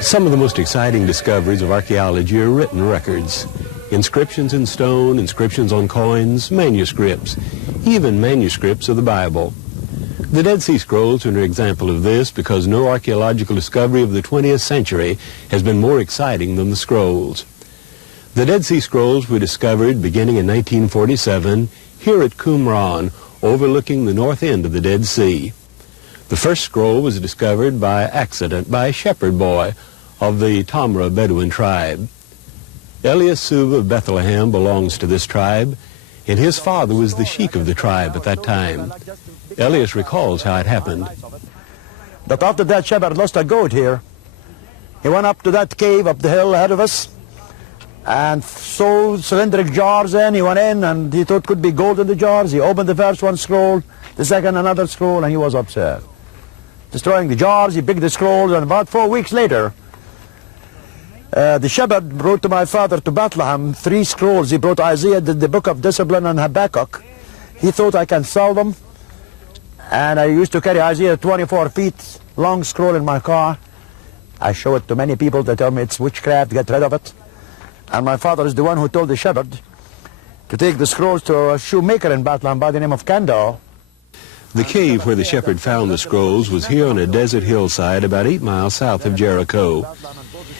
Some of the most exciting discoveries of archaeology are written records. Inscriptions in stone, inscriptions on coins, manuscripts, even manuscripts of the Bible. The Dead Sea Scrolls are an example of this because no archaeological discovery of the 20th century has been more exciting than the scrolls. The Dead Sea Scrolls were discovered beginning in 1947 here at Qumran, overlooking the north end of the Dead Sea. The first scroll was discovered by accident by a shepherd boy of the Tamra Bedouin tribe. Elias Suva of Bethlehem belongs to this tribe, and his father was the sheik of the tribe at that time. Elias recalls how it happened. That after that shepherd lost a goat here, he went up to that cave up the hill ahead of us and saw cylindrical jars in. He went in and he thought could be gold in the jars. He opened the first one scroll, the second another scroll, and he was upset. Destroying the jars, he picked the scrolls, and about 4 weeks later, the shepherd brought to my father to Bethlehem 3 scrolls. He brought Isaiah, the book of discipline, and Habakkuk. He thought I can sell them. And I used to carry Isaiah 24 feet long scroll in my car. I show it to many people. They tell me it's witchcraft, get rid of it. And my father is the one who told the shepherd to take the scrolls to a shoemaker in Bethlehem by the name of Kando. The cave where the shepherd found the scrolls was here on a desert hillside about 8 miles south of Jericho.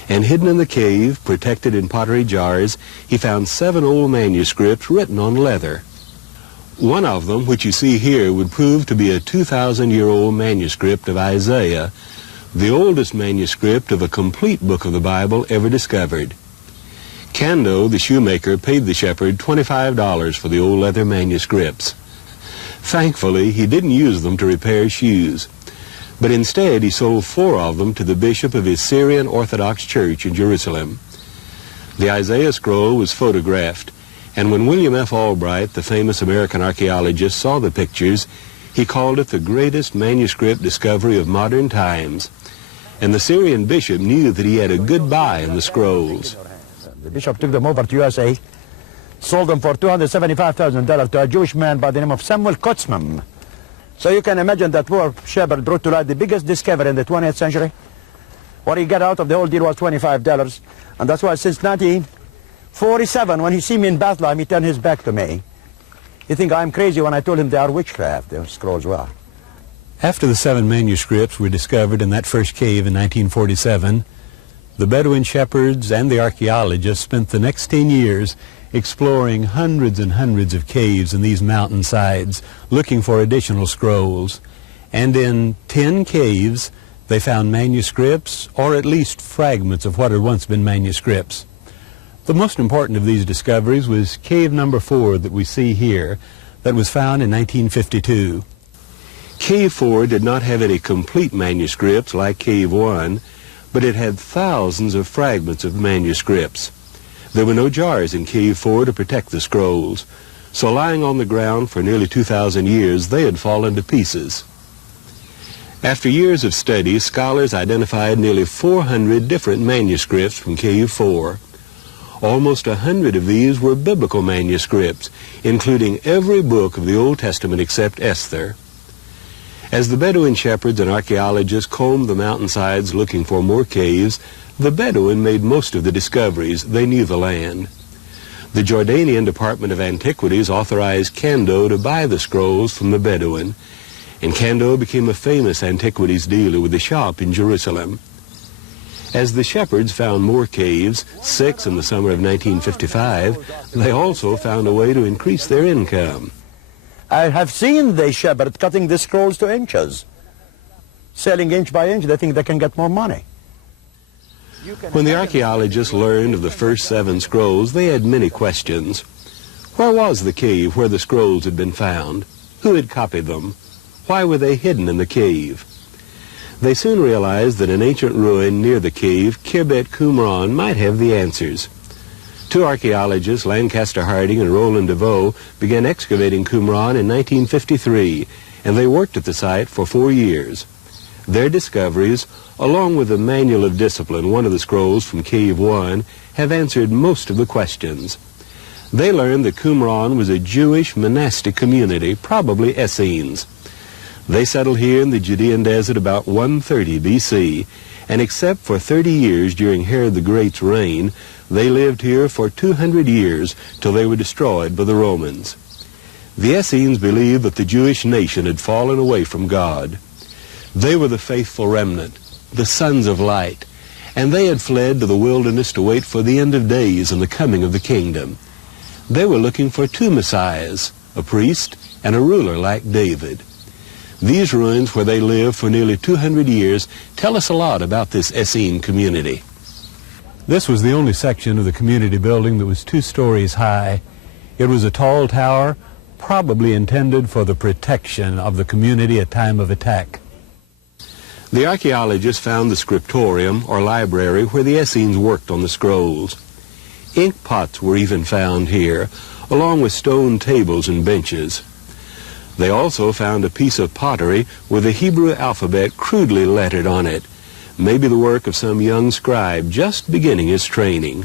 And hidden in the cave, protected in pottery jars, he found 7 old manuscripts written on leather. One of them, which you see here, would prove to be a 2,000-year-old manuscript of Isaiah, the oldest manuscript of a complete book of the Bible ever discovered. Kando, the shoemaker, paid the shepherd $25 for the old leather manuscripts. Thankfully, he didn't use them to repair shoes, but instead he sold 4 of them to the bishop of his Syrian Orthodox Church in Jerusalem. The Isaiah scroll was photographed, and when William F. Albright, the famous American archaeologist, saw the pictures, he called it the greatest manuscript discovery of modern times. And the Syrian bishop knew that he had a good buy in the scrolls. The bishop took them over to USA, sold them for $275,000 to a Jewish man by the name of Samuel Kotzman. So you can imagine that poor shepherd brought to light the biggest discovery in the 20th century. What he got out of the whole deal was $25. And that's why since 1947, when he see me in Bethlehem, he turned his back to me. He think I'm crazy when I told him they are witchcraft, the scrolls were. After the 7 manuscripts were discovered in that first cave in 1947, the Bedouin shepherds and the archaeologists spent the next 10 years exploring hundreds and hundreds of caves in these mountainsides, looking for additional scrolls. And in 10 caves, they found manuscripts, or at least fragments of what had once been manuscripts. The most important of these discoveries was cave number 4 that we see here, that was found in 1952. Cave 4 did not have any complete manuscripts like Cave 1, but it had thousands of fragments of manuscripts. There were no jars in Cave 4 to protect the scrolls, so lying on the ground for nearly 2,000 years, they had fallen to pieces. After years of study, scholars identified nearly 400 different manuscripts from Cave 4. Almost 100 of these were biblical manuscripts, including every book of the Old Testament except Esther. As the Bedouin shepherds and archaeologists combed the mountainsides looking for more caves, the Bedouin made most of the discoveries. They knew the land. The Jordanian Department of Antiquities authorized Kando to buy the scrolls from the Bedouin, and Kando became a famous antiquities dealer with a shop in Jerusalem. As the shepherds found more caves, 6 in the summer of 1955, they also found a way to increase their income. I have seen the shepherd cutting the scrolls to inches, selling inch by inch. They think they can get more money. When the archaeologists learned of the first 7 scrolls, they had many questions. Where was the cave where the scrolls had been found? Who had copied them? Why were they hidden in the cave? They soon realized that an ancient ruin near the cave, Kirbet Qumran, might have the answers. 2 archaeologists, Lancaster Harding and Roland DeVoe, began excavating Qumran in 1953, and they worked at the site for 4 years. Their discoveries, along with the Manual of Discipline, one of the scrolls from Cave 1, have answered most of the questions. They learned that Qumran was a Jewish monastic community, probably Essenes. They settled here in the Judean desert about 130 B.C., and except for 30 years during Herod the Great's reign, they lived here for 200 years till they were destroyed by the Romans. The Essenes believed that the Jewish nation had fallen away from God. They were the faithful remnant, the sons of light, and they had fled to the wilderness to wait for the end of days and the coming of the kingdom. They were looking for two messiahs, a priest and a ruler like David. These ruins where they lived for nearly 200 years tell us a lot about this Essene community. This was the only section of the community building that was 2 stories high. It was a tall tower, probably intended for the protection of the community at time of attack. The archaeologists found the scriptorium, or library, where the Essenes worked on the scrolls. Ink pots were even found here, along with stone tables and benches. They also found a piece of pottery with the Hebrew alphabet crudely lettered on it, maybe the work of some young scribe just beginning his training.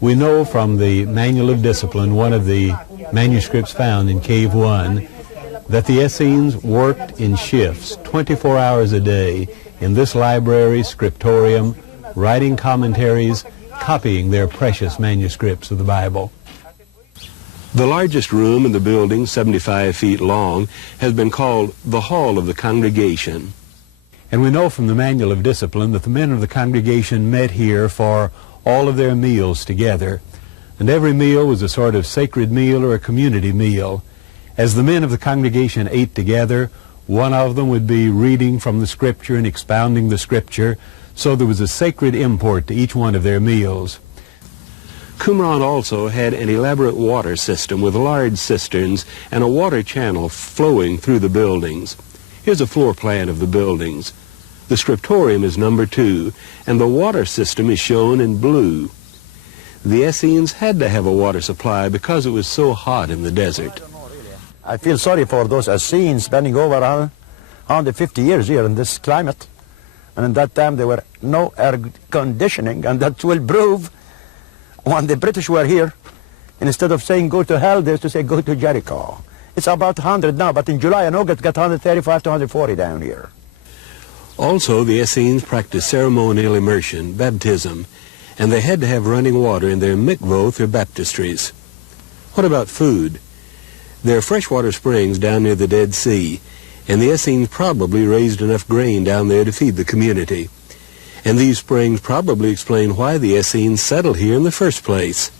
We know from the Manual of Discipline, one of the manuscripts found in Cave 1, that the Essenes worked in shifts, 24 hours a day, in this library, scriptorium, writing commentaries, copying their precious manuscripts of the Bible. The largest room in the building, 75 feet long, has been called the Hall of the Congregation. And we know from the Manual of Discipline that the men of the congregation met here for all of their meals together. And every meal was a sort of sacred meal or a community meal. As the men of the congregation ate together, one of them would be reading from the Scripture and expounding the Scripture, so there was a sacred import to each one of their meals. Qumran also had an elaborate water system with large cisterns and a water channel flowing through the buildings. Here's a floor plan of the buildings. The scriptorium is number 2, and the water system is shown in blue. The Essenes had to have a water supply because it was so hot in the desert. I feel sorry for those Essenes spending over 150 years here in this climate. And in that time there were no air conditioning, and that will prove when the British were here, instead of saying go to hell, they used to say go to Jericho. It's about 100 now, but in July and August it got 135 to 140 down here. Also, the Essenes practiced ceremonial immersion, baptism, and they had to have running water in their mikvot or baptistries. What about food? There are freshwater springs down near the Dead Sea, and the Essenes probably raised enough grain down there to feed the community. And these springs probably explain why the Essenes settled here in the first place.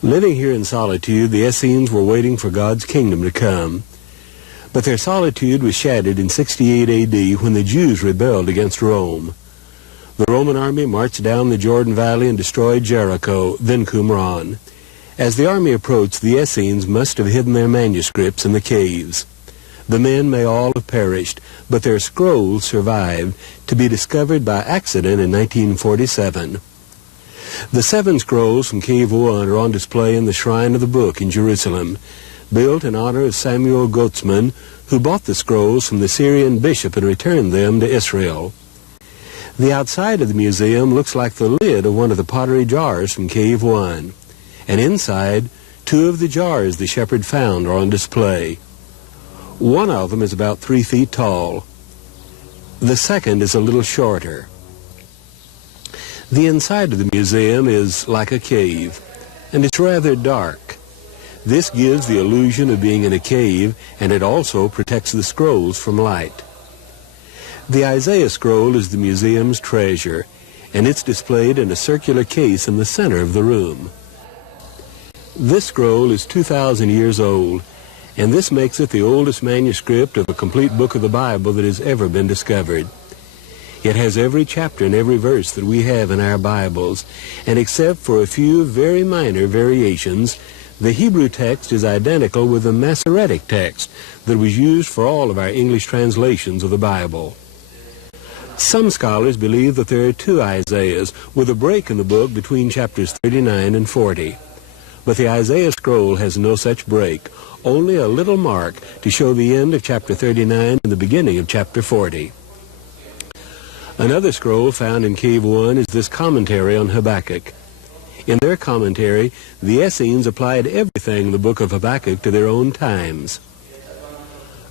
Living here in solitude, the Essenes were waiting for God's kingdom to come. But their solitude was shattered in 68 A.D. when the Jews rebelled against Rome. The Roman army marched down the Jordan Valley and destroyed Jericho, then Qumran. As the army approached, the Essenes must have hidden their manuscripts in the caves. The men may all have perished, but their scrolls survived to be discovered by accident in 1947. The 7 scrolls from Cave 1 are on display in the Shrine of the Book in Jerusalem, built in honor of Samuel Goetzmann, who bought the scrolls from the Syrian bishop and returned them to Israel. The outside of the museum looks like the lid of one of the pottery jars from Cave 1, and inside, 2 of the jars the shepherd found are on display. One of them is about 3 feet tall. The second is a little shorter. The inside of the museum is like a cave, and it's rather dark. This gives the illusion of being in a cave, and it also protects the scrolls from light. The Isaiah scroll is the museum's treasure, and it's displayed in a circular case in the center of the room. This scroll is 2,000 years old, and this makes it the oldest manuscript of a complete book of the Bible that has ever been discovered. It has every chapter and every verse that we have in our Bibles, and except for a few very minor variations, the Hebrew text is identical with the Masoretic text that was used for all of our English translations of the Bible. Some scholars believe that there are 2 Isaiahs, with a break in the book between chapters 39 and 40. But the Isaiah scroll has no such break, only a little mark to show the end of chapter 39 and the beginning of chapter 40. Another scroll found in Cave 1 is this commentary on Habakkuk. In their commentary, the Essenes applied everything in the book of Habakkuk to their own times.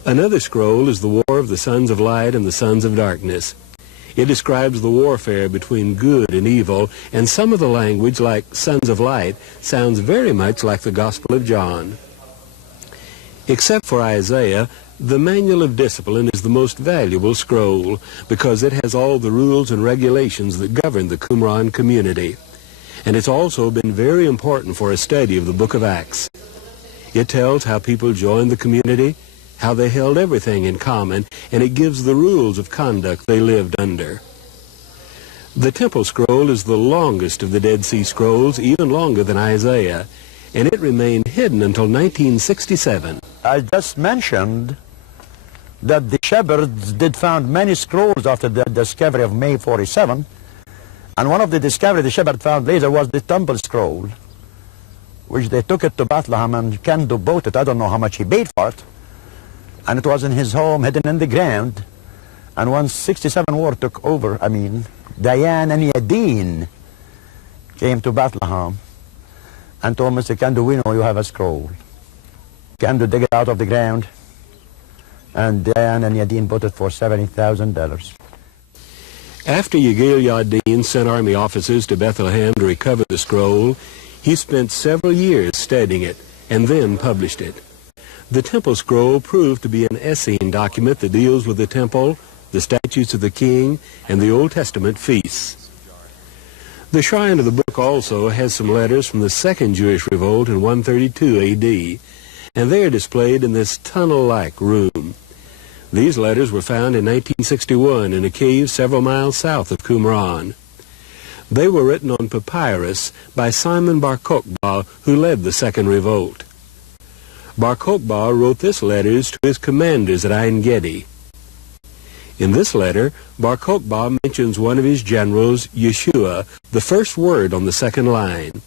Another scroll is the War of the Sons of Light and the Sons of Darkness. It describes the warfare between good and evil, and some of the language, like Sons of Light, sounds very much like the Gospel of John. Except for Isaiah, the Manual of Discipline is the most valuable scroll because it has all the rules and regulations that govern the Qumran community. And it's also been very important for a study of the book of Acts. It tells how people joined the community, how they held everything in common, and it gives the rules of conduct they lived under. The Temple Scroll is the longest of the Dead Sea Scrolls, even longer than Isaiah, and it remained hidden until 1967. I just mentioned that the shepherds did found many scrolls after the discovery of May 47, and one of the discoveries the shepherd found later was the Temple Scroll, which they took it to Bethlehem, and Kendo bought it. I don't know how much he paid for it. And it was in his home, hidden in the ground. And once 67 war took over, Diane and Yadin came to Bethlehem and told Mr. Kendo, we know you have a scroll. Kendo dig it out of the ground, and Diane and Yadin bought it for $70,000. After Yigal Yadin sent army officers to Bethlehem to recover the scroll, he spent several years studying it and then published it. The Temple Scroll proved to be an Essene document that deals with the temple, the statutes of the king, and the Old Testament feasts. The shrine of the book also has some letters from the Second Jewish Revolt in 132 A.D., and they are displayed in this tunnel-like room. These letters were found in 1961 in a cave several miles south of Qumran. They were written on papyrus by Simon Bar Kokhba, who led the Second Revolt. Bar Kokhba wrote this letters to his commanders at Ein Gedi. In this letter, Bar Kokhba mentions one of his generals, Yeshua, the first word on the second line.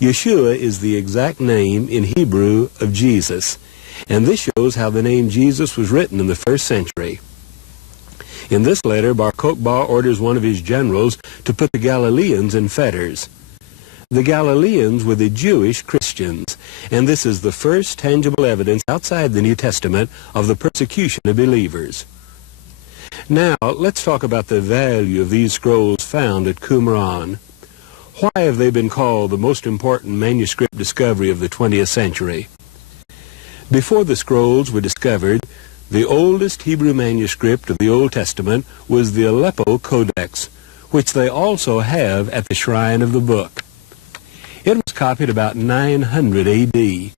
Yeshua is the exact name in Hebrew of Jesus, and this shows how the name Jesus was written in the first century. In this letter, Bar Kokhba orders one of his generals to put the Galileans in fetters. The Galileans were the Jewish Christians, and this is the first tangible evidence outside the New Testament of the persecution of believers. Now, let's talk about the value of these scrolls found at Qumran. Why have they been called the most important manuscript discovery of the 20th century? Before the scrolls were discovered, the oldest Hebrew manuscript of the Old Testament was the Aleppo Codex, which they also have at the shrine of the book. It was copied about 900 A.D.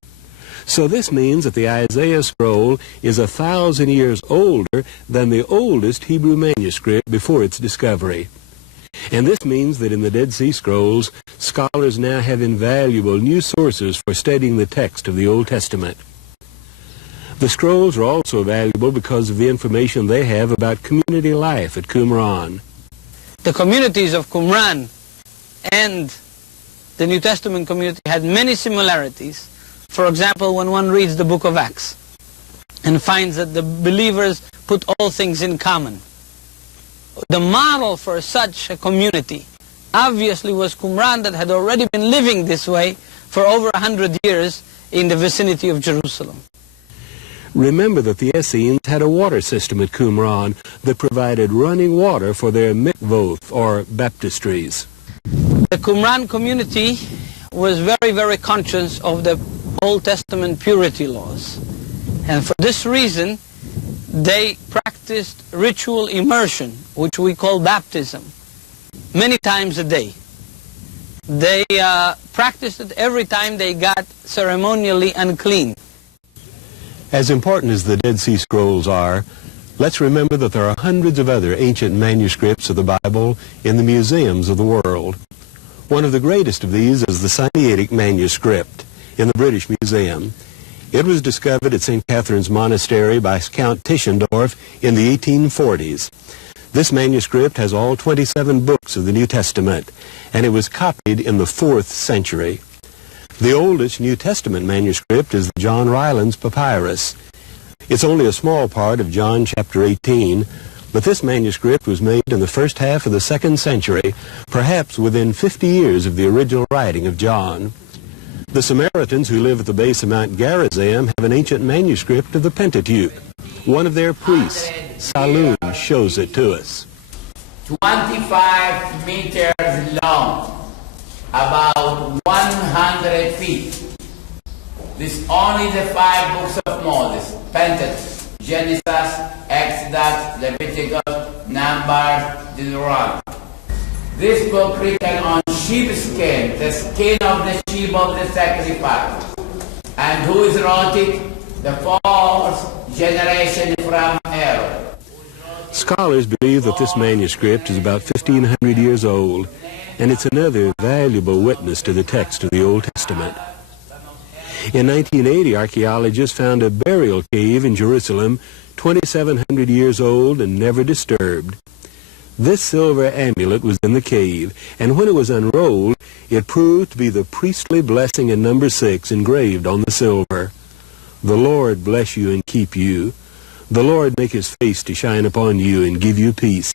So this means that the Isaiah scroll is 1,000 years older than the oldest Hebrew manuscript before its discovery. And this means that in the Dead Sea Scrolls, scholars now have invaluable new sources for studying the text of the Old Testament. The scrolls are also valuable because of the information they have about community life at Qumran. The communities of Qumran and the New Testament community had many similarities. For example, when one reads the book of Acts and finds that the believers put all things in common. The model for such a community obviously was Qumran, that had already been living this way for over 100 years in the vicinity of Jerusalem. Remember that the Essenes had a water system at Qumran that provided running water for their mikvoth, or baptistries. The Qumran community was very, very conscious of the Old Testament purity laws. And for this reason, they practiced ritual immersion, which we call baptism, many times a day. They practiced it every time they got ceremonially unclean. As important as the Dead Sea Scrolls are, let's remember that there are hundreds of other ancient manuscripts of the Bible in the museums of the world. One of the greatest of these is the Sinaitic manuscript in the British Museum. It was discovered at St. Catherine's Monastery by Count Tischendorf in the 1840s. This manuscript has all 27 books of the New Testament, and it was copied in the 4th century. The oldest New Testament manuscript is the John Rylands Papyrus. It's only a small part of John chapter 18, but this manuscript was made in the first half of the 2nd century, perhaps within 50 years of the original writing of John. The Samaritans who live at the base of Mount Gerizim have an ancient manuscript of the Pentateuch, One of their priests, Saloon, shows it to us. 25 meters long, about 100 feet. This only the 5 books of Moses, Pentateuch, Genesis, Exodus, Leviticus, Numbers, Deuteronomy. This book written on sheepskin, the skin of the sheep of the sacrifice. And who wrote it? The 4th generation from Aaron. Scholars believe that this manuscript is about 1,500 years old, and it's another valuable witness to the text of the Old Testament. In 1980, archaeologists found a burial cave in Jerusalem 2,700 years old and never disturbed. This silver amulet was in the cave, and when it was unrolled, it proved to be the priestly blessing in number 6 engraved on the silver. The Lord bless you and keep you. The Lord make his face to shine upon you and give you peace.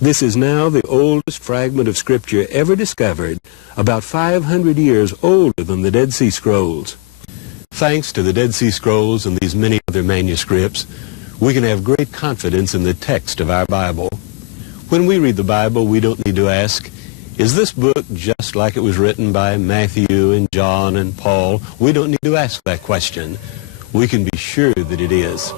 This is now the oldest fragment of Scripture ever discovered, about 500 years older than the Dead Sea Scrolls. Thanks to the Dead Sea Scrolls and these many other manuscripts, we can have great confidence in the text of our Bible. When we read the Bible, we don't need to ask, is this book just like it was written by Matthew and John and Paul? We don't need to ask that question. We can be sure that it is.